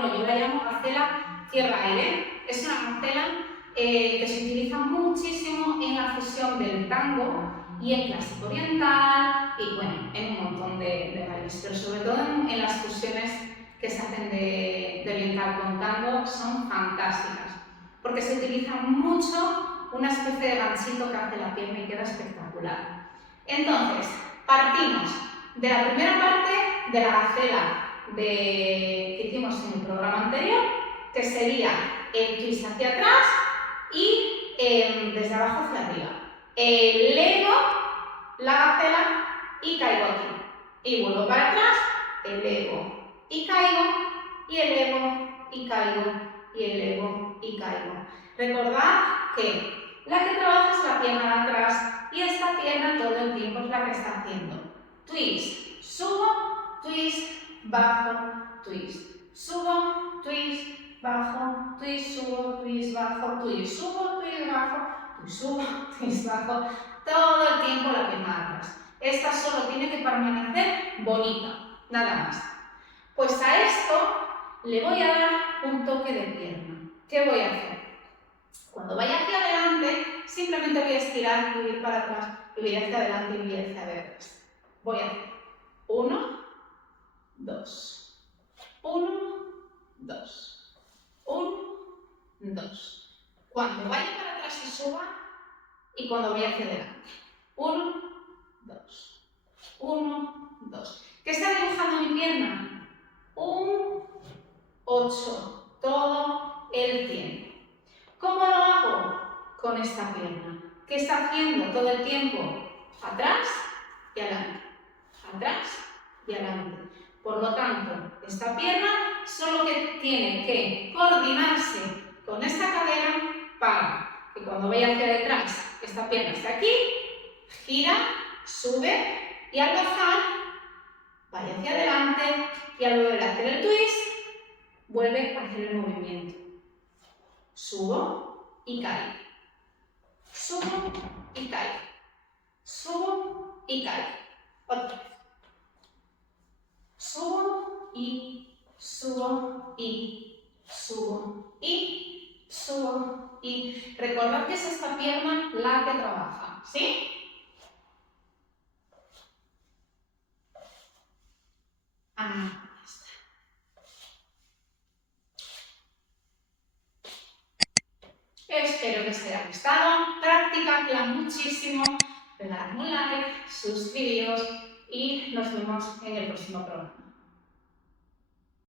bueno, yo la llamo gacela tierra-aire. Es una gacela que se utiliza muchísimo en la fusión del tango y en clásico oriental y bueno, en un montón de bailes, pero sobre todo en las fusiones que se hacen de oriental con tango son fantásticas, porque se utiliza mucho una especie de ganchito que hace la pierna y queda espectacular. Entonces, partimos de la primera parte de la gacela que hicimos en el programa anterior, que sería el twist hacia atrás y desde abajo hacia arriba. Elevo la gacela y caigo aquí. Y vuelvo para atrás, elevo y caigo, y elevo y caigo, y elevo y caigo. Recordad que la que trabaja es la pierna de atrás y esta pierna todo el tiempo es la que está haciendo. Twist, subo, twist, bajo, twist. Subo, twist, bajo, twist, subo, twist, bajo, twist, subo, twist, bajo, twist, subo, twist, bajo. Todo el tiempo la pierna de atrás. Esta solo tiene que permanecer bonita, nada más. Pues a esto le voy a dar un toque de pierna. ¿Qué voy a hacer? Cuando vaya hacia adelante, simplemente voy a estirar y ir para atrás, y voy hacia adelante y voy hacia atrás. Voy a hacer 1, 2, 1, 2, 1, 2. Cuando vaya para atrás y suba, y cuando voy hacia adelante. 1, 2, 1, 2. ¿Qué está dibujando mi pierna? Un 8, todo el tiempo. ¿Cómo lo hago? Con esta pierna. ¿Qué está haciendo todo el tiempo? Atrás y adelante. Atrás y adelante. Por lo tanto, esta pierna solo que tiene que coordinarse con esta cadera para que cuando vaya hacia detrás, esta pierna esté aquí, gira, sube y al bajar, vaya hacia adelante y al volver a hacer el twist, vuelve a hacer el movimiento. Subo y caigo. Subo y caigo. Subo y caigo. Otra vez. Subo y subo y subo y subo y. Recordad que es esta pierna la que trabaja, ¿sí? Ahí está. Espero que os haya gustado, practicadla muchísimo, regaladme un like, suscribíos y nos vemos en el próximo programa.